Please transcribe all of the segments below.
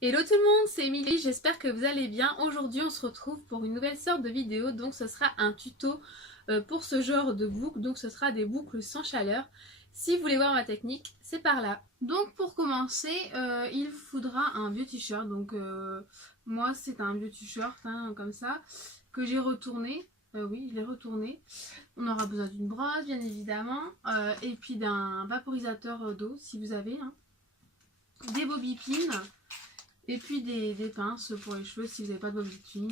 Hello tout le monde, c'est Émilie, j'espère que vous allez bien. Aujourd'hui on se retrouve pour une nouvelle sorte de vidéo, donc ce sera un tuto pour ce genre de boucles, donc ce sera des boucles sans chaleur. Si vous voulez voir ma technique, c'est par là. Donc pour commencer, il vous faudra un vieux t-shirt, donc moi c'est un vieux t-shirt hein, comme ça, que j'ai retourné. Oui, je l'ai retourné. On aura besoin d'une brosse bien évidemment, et puis d'un vaporisateur d'eau si vous avez, hein. Des bobby-pins. Et puis des pinces pour les cheveux si vous n'avez pas de bobby-pins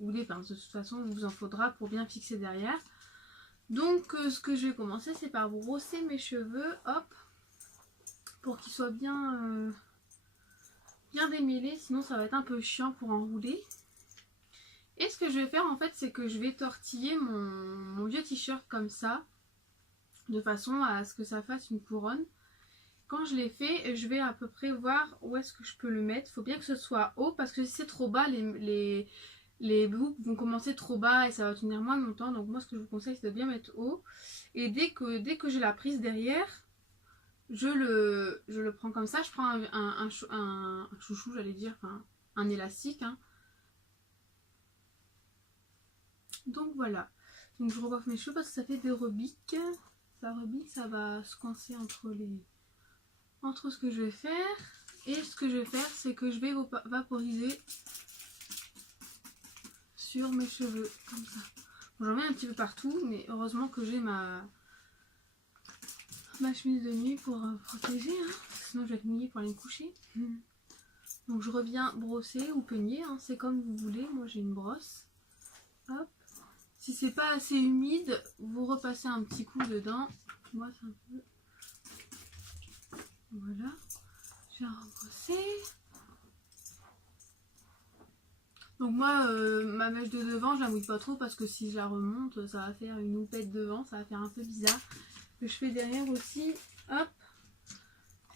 ou des pinces. De toute façon, il vous en faudra pour bien fixer derrière. Donc, ce que je vais commencer, c'est par brosser mes cheveux, hop, pour qu'ils soient bien démêlés. Sinon, ça va être un peu chiant pour enrouler. Et ce que je vais faire, en fait, c'est que je vais tortiller mon vieux t-shirt comme ça, de façon à ce que ça fasse une couronne. Quand je l'ai fait, je vais à peu près voir où est-ce que je peux le mettre. Il faut bien que ce soit haut parce que si c'est trop bas, les boucles vont commencer trop bas et ça va tenir moins longtemps. Donc moi ce que je vous conseille c'est de bien mettre haut. Et dès que j'ai la prise derrière, je le prends comme ça. Je prends un chouchou, j'allais dire, enfin un élastique. Hein. Donc voilà. Donc je recoiffe mes cheveux parce que ça fait des rebiques. Ça rebique, ça va se coincer entre ce que je vais faire et ce que je vais faire c'est que je vais vaporiser sur mes cheveux comme ça. Bon, j'en mets un petit peu partout mais heureusement que j'ai ma chemise de nuit pour protéger hein, sinon je vais être mouillée pour aller me coucher. Donc je reviens brosser ou peigner hein, c'est comme vous voulez. Moi j'ai une brosse, hop. Si c'est pas assez humide vous repassez un petit coup dedans. Moi c'est un peu, voilà. Je vais rebrosser. Donc moi, ma mèche de devant, je la mouille pas trop parce que si je la remonte, ça va faire une houppette devant, ça va faire un peu bizarre. Que je fais derrière aussi, hop.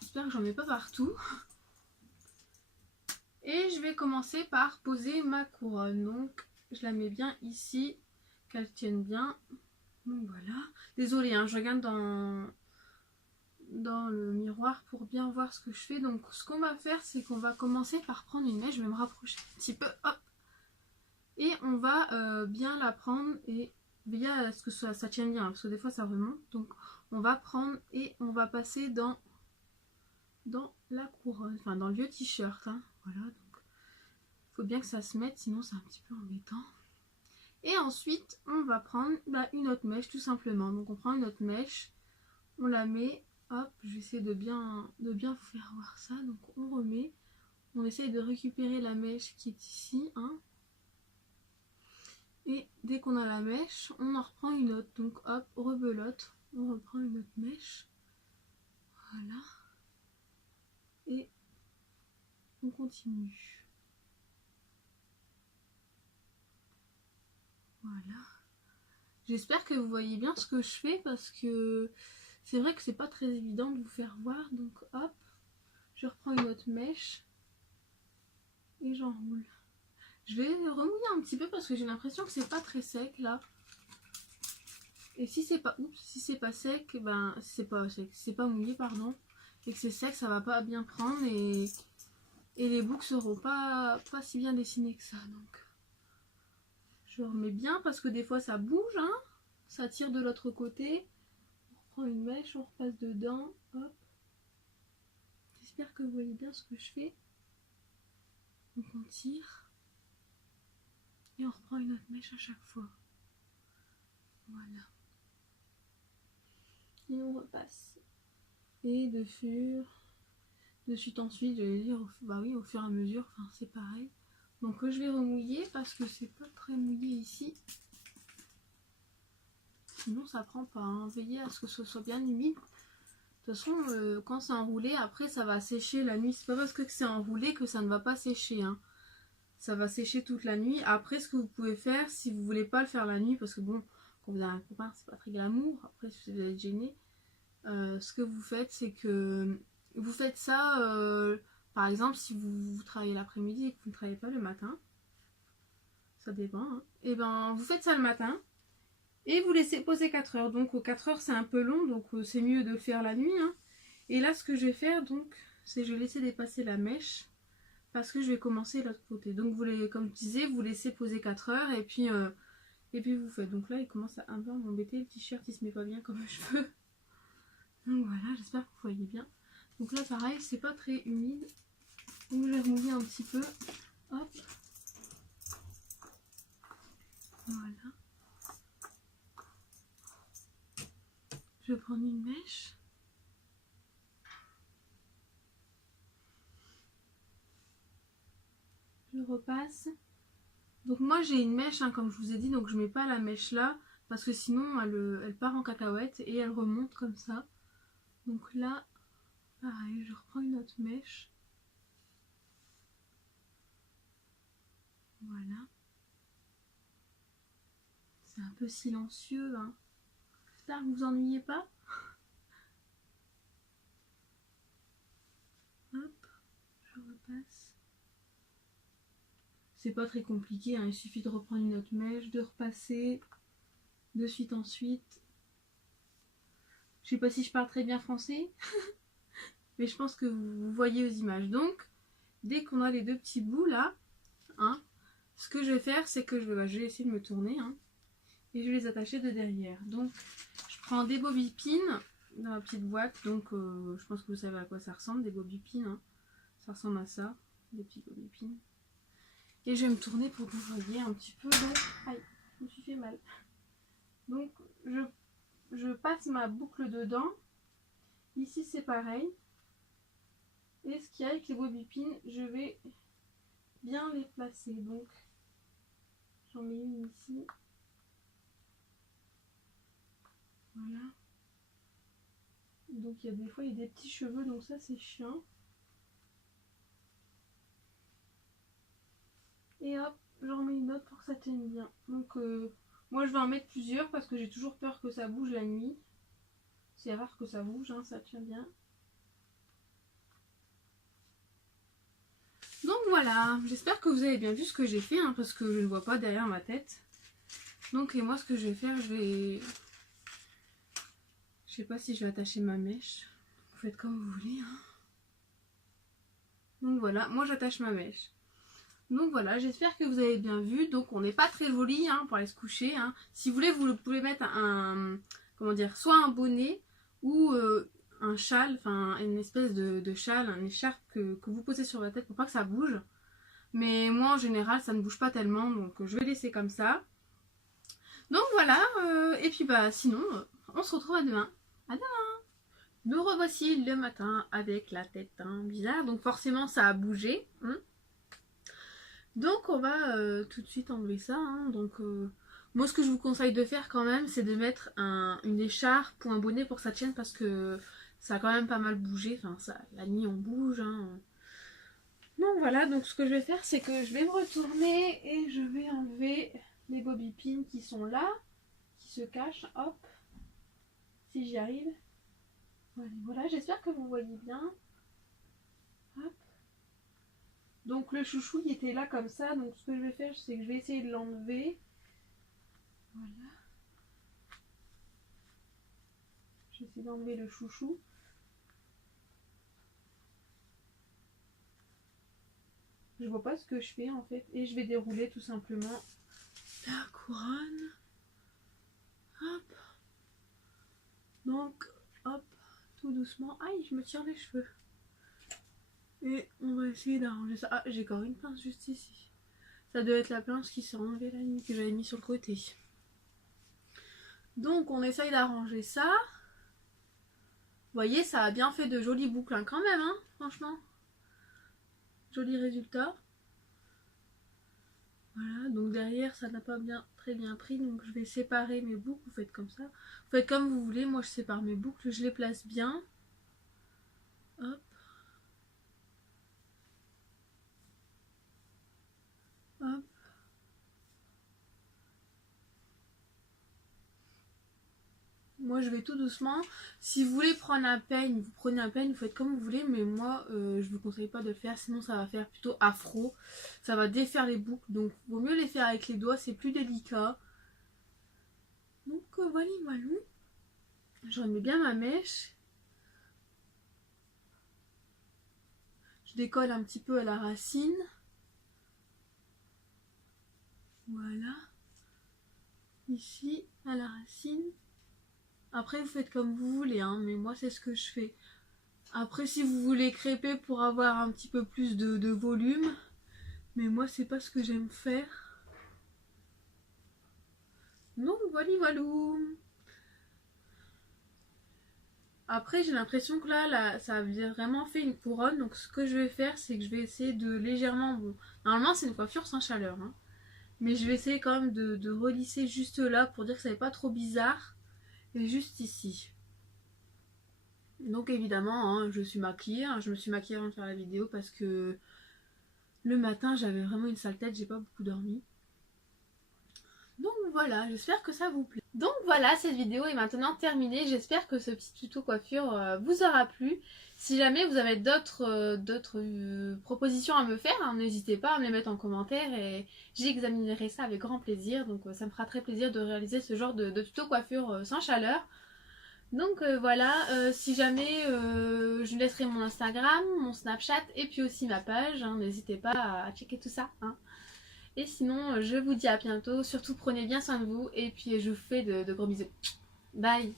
J'espère que j'en mets pas partout. Et je vais commencer par poser ma couronne. Donc je la mets bien ici, qu'elle tienne bien. Donc voilà. Désolée, hein, je regarde dans le miroir pour bien voir ce que je fais. Donc ce qu'on va faire, c'est qu'on va commencer par prendre une mèche. Je vais me rapprocher un petit peu, hop. Et on va bien la prendre et bien à ce que ça tienne bien, parce que des fois ça remonte. Donc on va prendre et on va passer dans la couronne, enfin dans le vieux t-shirt. Hein. Voilà, donc il faut bien que ça se mette, sinon c'est un petit peu embêtant. Et ensuite on va prendre une autre mèche tout simplement. Donc on prend une autre mèche, on la met, hop, je vais essayer de bien vous faire voir ça. Donc on remet, on essaye de récupérer la mèche qui est ici, hein. Et dès qu'on a la mèche, on en reprend une autre. Donc hop, rebelote, on reprend une autre mèche. Voilà. Et on continue. Voilà. J'espère que vous voyez bien ce que je fais parce que c'est vrai que c'est pas très évident de vous faire voir. Donc hop, je reprends une autre mèche et j'enroule. Je vais remouiller un petit peu parce que j'ai l'impression que c'est pas très sec là. Et si c'est pas, si c'est pas sec, ben c'est pas mouillé pardon, et que c'est sec, ça va pas bien prendre et les boucles seront pas si bien dessinées que ça. Donc je remets bien parce que des fois ça bouge, hein, ça tire de l'autre côté. On reprend une mèche, on repasse dedans, hop. J'espère que vous voyez bien ce que je fais. Donc on tire et on reprend une autre mèche à chaque fois. Voilà. Et on repasse. Et de suite ensuite, je vais dire, bah oui, au fur et à mesure, enfin c'est pareil. Donc je vais remouiller parce que c'est pas très mouillé ici. Sinon ça prend pas, hein. Veillez à ce que ce soit bien humide. De toute façon, quand c'est enroulé, après ça va sécher la nuit. C'est pas parce que c'est enroulé que ça ne va pas sécher, hein. Ça va sécher toute la nuit. Après, ce que vous pouvez faire, si vous voulez pas le faire la nuit, parce que bon, quand vous avez un copain, c'est pas très glamour. Après, si vous êtes gêné, ce que vous faites, c'est que vous faites ça, par exemple, si vous travaillez l'après-midi et que vous ne travaillez pas le matin, ça dépend, hein, et ben vous faites ça le matin et vous laissez poser 4 heures. Donc aux 4 heures, c'est un peu long, donc c'est mieux de le faire la nuit. Hein. Et là, ce que je vais faire, donc, c'est que je vais laisser dépasser la mèche parce que je vais commencer l'autre côté. Donc vous les, comme je disais, vous laissez poser 4 heures et puis vous faites. Donc là il commence à un peu m'embêter, le t-shirt il se met pas bien comme je veux. Donc voilà, j'espère que vous voyez bien. Donc là pareil, c'est pas très humide. Donc je vais remouiller un petit peu. Hop. Voilà. Je vais prendre une mèche. Je repasse. Donc moi j'ai une mèche hein, comme je vous ai dit, donc je mets pas la mèche là parce que sinon elle part en cacahuète et elle remonte comme ça. Donc là pareil, je reprends une autre mèche. Voilà. C'est un peu silencieux hein. J'espère que vous vous ennuyez pas. Hop, je repasse. C'est pas très compliqué hein. Il suffit de reprendre une autre mèche, de repasser de suite en suite. Je sais pas si je parle très bien français mais je pense que vous voyez aux images. Donc dès qu'on a les deux petits bouts là hein, ce que je vais faire c'est que je vais essayer de me tourner hein, et je vais les attacher de derrière. Donc je prends des bobby pins dans la petite boîte, donc je pense que vous savez à quoi ça ressemble, des bobby pins hein. Ça ressemble à ça, des petits bobby pins. Et je vais me tourner pour que vous voyez un petit peu. Donc, aïe, je me suis fait mal. Donc je passe ma boucle dedans. Ici c'est pareil. Et ce qu'il y a avec les bobby pins, je vais bien les placer. Donc j'en mets une ici. Voilà. Donc il y a des fois il y a des petits cheveux, donc ça c'est chiant. Et hop, j'en mets une autre pour que ça tienne bien. Donc moi je vais en mettre plusieurs parce que j'ai toujours peur que ça bouge la nuit. C'est rare que ça bouge, hein, ça tient bien. Donc voilà, j'espère que vous avez bien vu ce que j'ai fait hein, parce que je ne vois pas derrière ma tête. Donc et moi ce que je vais faire, je sais pas si je vais attacher ma mèche. Vous faites comme vous voulez hein. Donc voilà, moi j'attache ma mèche. Donc voilà, j'espère que vous avez bien vu. Donc on n'est pas très joli hein, pour aller se coucher hein. Si vous voulez, vous pouvez mettre un, comment dire, soit un bonnet ou un châle, enfin une espèce de châle, une écharpe que vous posez sur la tête pour pas que ça bouge. Mais moi en général ça ne bouge pas tellement, donc je vais laisser comme ça. Donc voilà, et puis bah sinon on se retrouve à demain. À demain. Nous revoici le matin avec la tête hein, bizarre, donc forcément ça a bougé hein. Donc on va tout de suite enlever ça hein. Donc moi ce que je vous conseille de faire quand même c'est de mettre une écharpe ou un bonnet pour que ça tienne parce que ça a quand même pas mal bougé, enfin ça, la nuit on bouge hein. Donc voilà, donc ce que je vais faire c'est que je vais me retourner et je vais enlever les bobby pins qui sont là, qui se cachent, hop, si j'y arrive. Voilà, j'espère que vous voyez bien. Hop. Donc le chouchou il était là comme ça, donc ce que je vais faire c'est que je vais essayer de l'enlever. Voilà. Je vais essayer d'enlever le chouchou. Je vois pas ce que je fais en fait. Et je vais dérouler tout simplement la couronne. Hop. Donc, hop, tout doucement. Aïe, je me tire les cheveux. Et on va essayer d'arranger ça. Ah, j'ai encore une pince juste ici. Ça doit être la pince qui s'est enlevée la nuit que j'avais mis sur le côté. Donc, on essaye d'arranger ça. Vous voyez, ça a bien fait de jolies boucles hein, quand même, hein, franchement. Joli résultat. Voilà, donc derrière ça n'a pas très bien pris, donc je vais séparer mes boucles, vous faites comme ça. Vous faites comme vous voulez, moi je sépare mes boucles, je les place bien. Hop. Hop. Moi je vais tout doucement. Si vous voulez prendre un peigne, vous prenez un peigne, vous faites comme vous voulez, mais moi je vous conseille pas de le faire, sinon ça va faire plutôt afro. Ça va défaire les boucles, donc vaut mieux les faire avec les doigts, c'est plus délicat. Donc voilà, voilà. Je remets bien ma mèche. Je décolle un petit peu à la racine. Voilà. Ici, à la racine. Après, vous faites comme vous voulez, hein, mais moi, c'est ce que je fais. Après, si vous voulez crêper pour avoir un petit peu plus de volume, mais moi, c'est pas ce que j'aime faire. Donc, voilà, voilà. Après, j'ai l'impression que là, ça a vraiment fait une couronne. Donc, ce que je vais faire, c'est que je vais essayer de légèrement... Bon, normalement, c'est une coiffure sans chaleur, hein, mais je vais essayer quand même de relisser juste là pour dire que ça n'est pas trop bizarre. Et juste ici. Donc évidemment, hein, je suis maquillée. Hein, je me suis maquillée avant de faire la vidéo parce que le matin, j'avais vraiment une sale tête. J'ai pas beaucoup dormi. Donc voilà, j'espère que ça vous plaît. Donc voilà, cette vidéo est maintenant terminée. J'espère que ce petit tuto coiffure vous aura plu. Si jamais vous avez d'autres propositions à me faire, hein, n'hésitez pas à me les mettre en commentaire et j'examinerai ça avec grand plaisir. Donc ça me fera très plaisir de réaliser ce genre de tuto coiffure sans chaleur. Donc voilà, si jamais je laisserai mon Instagram, mon Snapchat et puis aussi ma page, hein, n'hésitez pas à checker tout ça. Hein. Et sinon, je vous dis à bientôt, surtout prenez bien soin de vous et puis je vous fais de gros bisous. Bye!